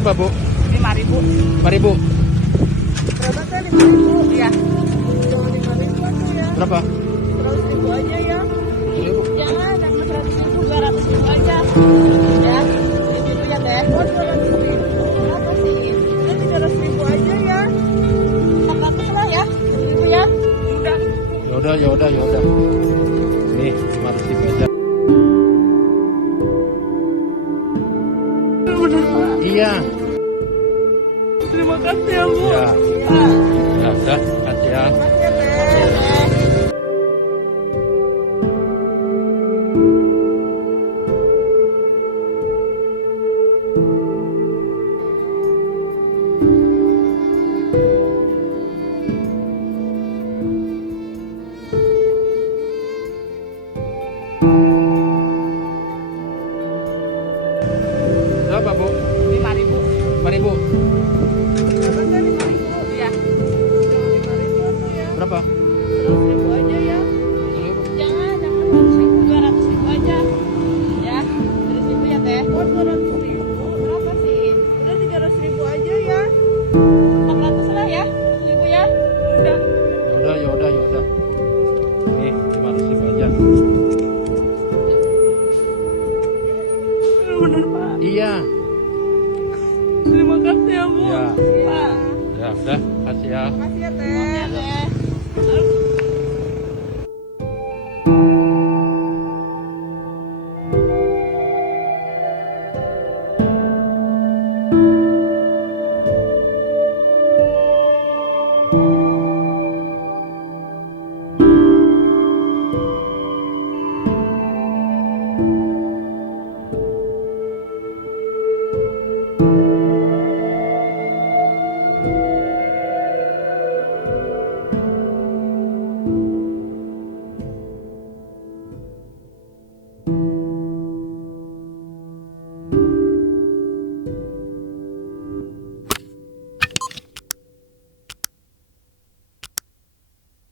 Berapa, Bu? 5.000. 5.000. Berapa teh? 5.000. Iya. Jangan 5.000 aja ya. Berapa? 100.000 aja ya. 1.000. Jangan, jangan 100.000, 200.000 aja. Ya, 100.000 ya teh. Oh, 200.000. Berapa sih? Udah 300.000 aja ya. 400 lah ya. 1.000 ya. Udah. Ya udah. Nih, 500.000 aja. Bener Pak. Iya. Terima kasih ya Bu. Ya. Iya. Ya udah, kasih ya. Makasih ya teh. Berapa, Bu? 5.000. 5.000. Berapa teh? 5.000. Iya. Jangan 5.000 aja ya. Berapa? 100.000 aja ya. 1.000. Jangan 100.000, 200.000 aja. Ya, 100.000 ya teh. Oh, 200.000. Berapa sih? Udah 300.000 aja ya. 400 lah ya. 1.000 ya. Udah. Ya udah. Nih, 500.000 aja. Bener Pak. Iya. Terima kasih ya Bu. Ya. Pak. Ya udah, kasih ya. Makasih ya teh.